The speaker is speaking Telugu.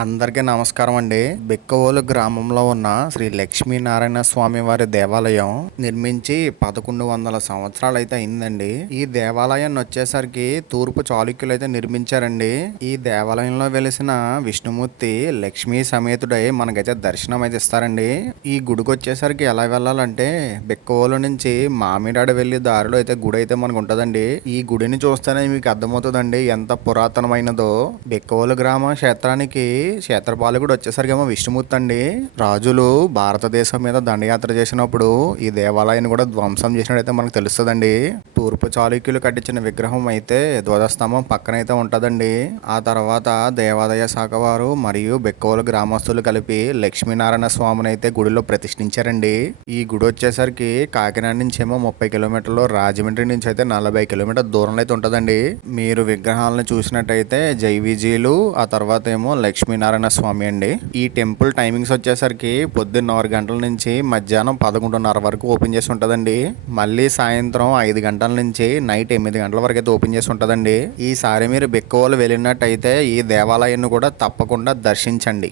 అందరికీ నమస్కారం అండి. బిక్కవోలు గ్రామంలో ఉన్న శ్రీ లక్ష్మీనారాయణ స్వామి వారి దేవాలయం నిర్మించి 1100 సంవత్సరాలు అయితే అయిందండి. ఈ దేవాలయాన్ని వచ్చేసరికి తూర్పు చాళుక్యులు అయితే నిర్మించారండి. ఈ దేవాలయంలో వెలిసిన విష్ణుమూర్తి లక్ష్మీ సమేతుడై మనకైతే దర్శనం అయితే ఇస్తారండి. ఈ గుడికి వచ్చేసరికి ఎలా వెళ్ళాలంటే బిక్కవోలు నుంచి మామిడాడ వెళ్లి దారిలో అయితే గుడి అయితే మనకు ఉంటుందండి. ఈ గుడిని చూస్తేనే మీకు అర్థమవుతుందండి ఎంత పురాతనమైనదో. బిక్కవోలు గ్రామ క్షేత్రానికి క్షేత్రపాలకుడు వచ్చేసరికేమో విష్ణుమూర్తి అండి. రాజులు భారతదేశం మీద దండయాత్ర చేసినప్పుడు ఈ దేవాలయాన్ని కూడా ధ్వంసం చేసినట్టయితే మనకు తెలుస్తుందండి. తూర్పు చాళుక్యులు కట్టించిన విగ్రహం అయితే ధ్వజస్తంభం పక్కనైతే ఉంటుందండి. ఆ తర్వాత దేవాదాయ శాఖ వారు మరియు బెక్కోలు గ్రామస్తులు కలిపి లక్ష్మీనారాయణ స్వామిని అయితే గుడిలో ప్రతిష్ఠించారండి. ఈ గుడి వచ్చేసరికి కాకినాడ నుంచి ఏమో 30 కిలోమీటర్లు, రాజమండ్రి నుంచి అయితే 40 కిలోమీటర్ దూరంలో అయితే ఉంటుందండి. మీరు విగ్రహాలను చూసినట్టయితే జైవిజీలు, ఆ తర్వాత ఏమో లక్ష్మీనారాయణ స్వామి అండి. ఈ టెంపుల్ టైమింగ్స్ వచ్చేసరికి పొద్దున్న 6 గంటల నుంచి మధ్యాహ్నం 11:30 వరకు ఓపెన్ చేసి ఉంటుందండి. మళ్ళీ సాయంత్రం 5 గంటల నుంచి నైట్ 8 గంటల వరకు అయితే ఓపెన్ చేసి ఉంటుందండి. ఈసారి మీరు బిక్కవోలు వెళ్ళినట్టయితే ఈ దేవాలయాన్ని కూడా తప్పకుండా దర్శించండి.